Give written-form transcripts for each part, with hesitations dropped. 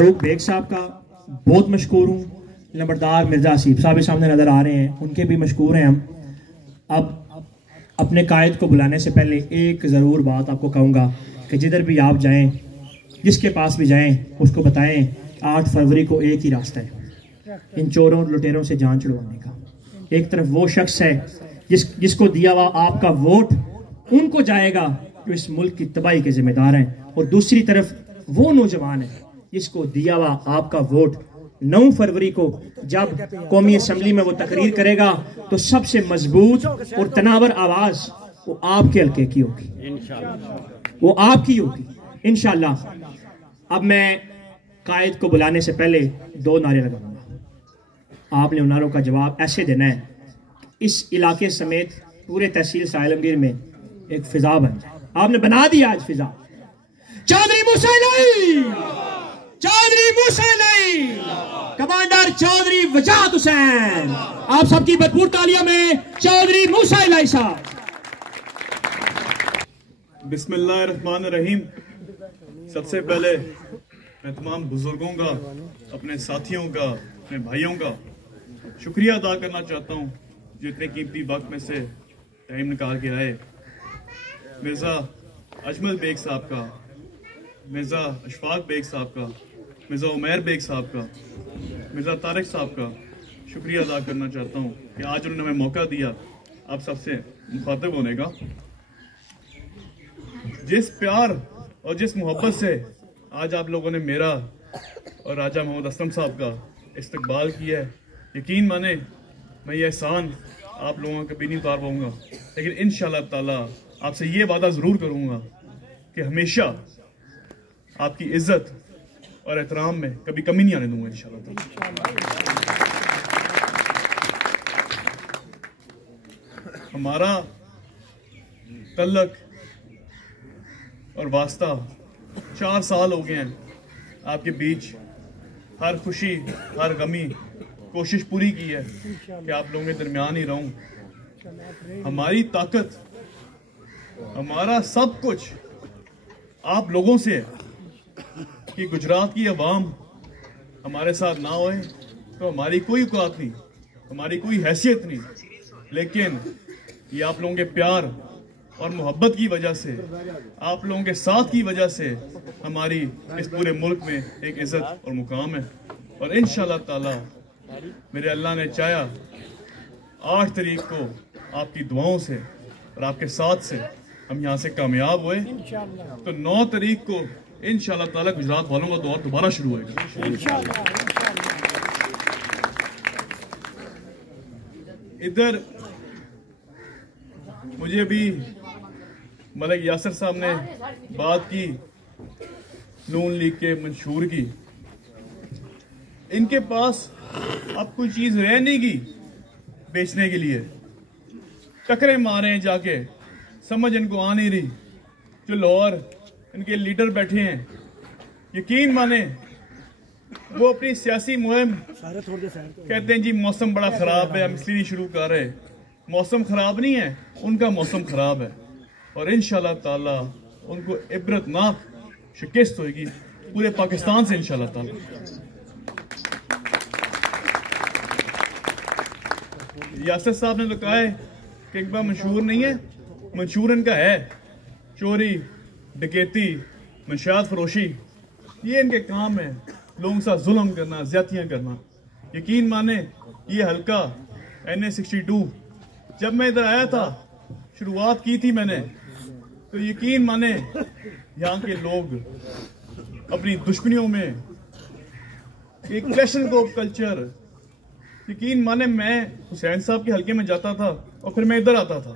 Farooq bag साहब का बहुत मशहूर हूँ। नंबरदार मिर्जा हसीब साहब सामने नज़र आ रहे हैं, उनके भी मशहूर हैं हम। अब अपने कायद को बुलाने से पहले एक ज़रूर बात आपको कहूँगा कि जिधर भी आप जाएं, जिसके पास भी जाएं, उसको बताएं 8 फरवरी को एक ही रास्ता है इन चोरों लुटेरों से जान छुड़वाने का। एक तरफ वो शख्स है जिसको दिया हुआ आपका वोट उनको जाएगा जो इस मुल्क की तबाही के जिम्मेदार हैं, और दूसरी तरफ वो नौजवान है जिसको दिया हुआ आपका वोट 9 फरवरी को जब कौमी असम्बली में वो तकरीर करेगा तो सबसे मजबूत और तनावर आवाज वो आपके हल्के की होगी, वो आपकी होगी इंशाल्लाह। अब मैं कायद को बुलाने से पहले 2 नारे लगाऊंगा। आपने उन नारों का जवाब ऐसे देना है इस इलाके समेत पूरे तहसील साहिलमगीर में एक फिजा बन जाए। आपने बना दिया आज फिजा। चौधरी मूसा इलाही, चौधरी मूसा इलाही, कमांडर चौधरी वजाहत हुसैन, आप सबकी भरपूर तालियां में चौधरी मूसा इलाही साहब। बिस्मिल्लाहिर्रहमानिर्रहीम। सबसे पहले मैं तमाम बुजुर्गों का, अपने साथियों का, अपने भाइयों का शुक्रिया अदा करना चाहता हूँ जो इतने कीमती वक्त में से टाइम निकाल के आए। मिर्ज़ा अजमल बेग साहब का, मिर्ज़ा अशफाक बेग साहब का, मिर्ज़ा उमैर बेग साहब का, मिर्ज़ा तारिक साहब का शुक्रिया अदा करना चाहता हूँ कि आज उन्होंने हमें मौका दिया आप सबसे मुखातिब होने का। जिस प्यार और जिस मोहब्बत से आज आप लोगों ने मेरा और राजा मोहम्मद असलम साहब का इस्तकबाल किया है, यकीन माने मैं ये एहसान आप लोगों का कभी नहीं उतार पाऊंगा, लेकिन इंशाअल्लाह ताला आपसे ये वादा ज़रूर करूंगा कि हमेशा आपकी इज्जत और एहतराम में कभी कमी नहीं आने दूंगा इंशाअल्लाह। हमारा तल्लक और वास्ता 4 साल हो गए हैं आपके बीच। हर खुशी हर गमी कोशिश पूरी की है कि आप लोगों के दरमियान ही रहूं। हमारी ताकत, हमारा सब कुछ आप लोगों से है कि गुजरात की अवाम हमारे साथ ना होए तो हमारी कोई औकात नहीं, हमारी कोई हैसियत नहीं, लेकिन ये आप लोगों के प्यार और मोहब्बत की वजह से, आप लोगों के साथ की वजह से हमारी इस पूरे मुल्क में एक इज्जत और मुकाम है। और इंशाअल्लाह ताला मेरे अल्लाह ने चाहा 8 तारीख को आपकी दुआओं से और आपके साथ से हम यहाँ से कामयाब हुए तो 9 तारीख को इंशाअल्लाह ताला गुजरात वालों का दौर दोबारा शुरू होगा। इधर मुझे भी मलिक यासिर साहब ने बात की नून लीग के मंशूर की। इनके पास अब कोई चीज रह नहीं गई बेचने के लिए, टकरे मारे हैं जाके, समझ इनको आ नहीं रही। जो लाहौर इनके लीडर बैठे हैं, यकीन माने वो अपनी सियासी मुहिम कहते हैं जी मौसम बड़ा खराब है हम इसलिए नहीं शुरू कर रहे। मौसम खराब नहीं है, उनका मौसम खराब है और इंशाअल्लाह ताला उनको इबरतनाक शिकस्त होगी पूरे पाकिस्तान से इंशाअल्लाह ताला। यासिर साहब ने तो कहा है कि इकबाल मंशूर नहीं है, मंशूर इनका है। चोरी, डकैती, मंशियात फरोशी, ये इनके काम है। लोगों के साथ जुल्म करना, ज्यादतियां करना। यकीन माने ये हल्का NA 62 जब मैं इधर आया था, शुरुआत की थी मैंने, तो यकीन माने यहाँ के लोग अपनी दुश्मनियों में एक क्लैशन को कल्चर, यकीन माने मैं हुसैन साहब के हल्के में जाता था और फिर मैं इधर आता था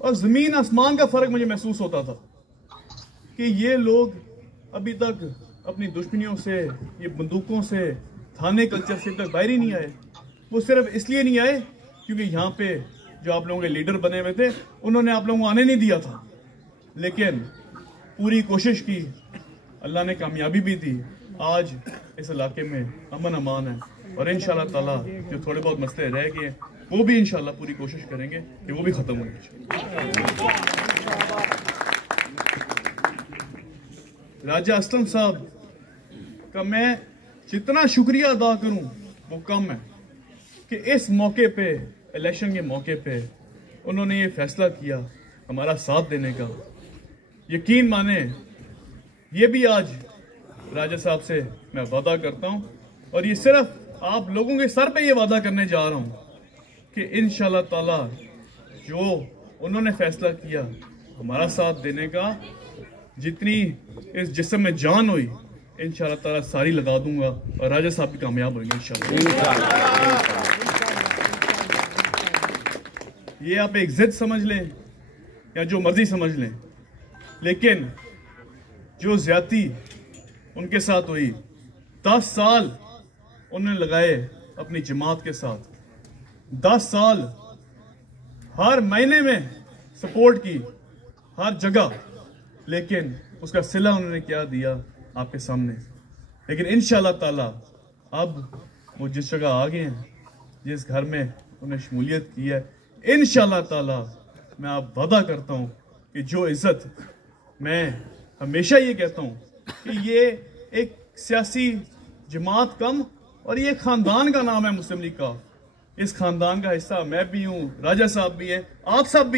और जमीन आसमान का फर्क मुझे महसूस होता था कि ये लोग अभी तक अपनी दुश्मनियों से, ये बंदूकों से, थाने कल्चर से तक बाहर ही नहीं आए। वो सिर्फ इसलिए नहीं आए क्योंकि यहाँ पे जो आप लोगों के लीडर बने हुए थे उन्होंने आप लोगों को आने नहीं दिया था, लेकिन पूरी कोशिश की, अल्लाह ने कामयाबी भी दी। आज इस इलाके में अमन अमान है और इंशाअल्लाह ताला जो थोड़े बहुत मसले रह गए वो भी इंशाअल्लाह पूरी कोशिश करेंगे कि वो भी खत्म हो जाए। राजा असलम साहब का मैं जितना शुक्रिया अदा करूं वो कम है कि इस मौके पे, इलेक्शन के मौके पे उन्होंने ये फैसला किया हमारा साथ देने का। यकीन माने ये भी आज राजा साहब से मैं वादा करता हूं, और ये सिर्फ आप लोगों के सर पे ये वादा करने जा रहा हूं कि इंशाल्लाह ताला जो उन्होंने फैसला किया हमारा साथ देने का, जितनी इस जिस्म में जान हुई इंशाल्लाह ताला सारी लगा दूंगा और राजा साहब भी कामयाब होंगे इंशाल्लाह। ये आप एक जिद समझ लें या जो मर्जी समझ लें, लेकिन जो ज्यादती उनके साथ हुई, 10 साल उन्होंने लगाए अपनी जमात के साथ, 10 साल हर महीने में सपोर्ट की हर जगह, लेकिन उसका सिला उन्होंने क्या दिया आपके सामने। लेकिन इंशाल्लाह ताला अब वो जिस जगह आ गए हैं, जिस घर में उन्हें शमूलियत की है, इंशाल्लाह ताला मैं आप वादा करता हूं कि जो इज्जत, मैं हमेशा ये कहता हूं कि ये एक सियासी जमात कम और ये खानदान का नाम है मुस्लिम लीग का। इस खानदान का हिस्सा मैं भी हूं, राजा साहब भी है, आप सब भी।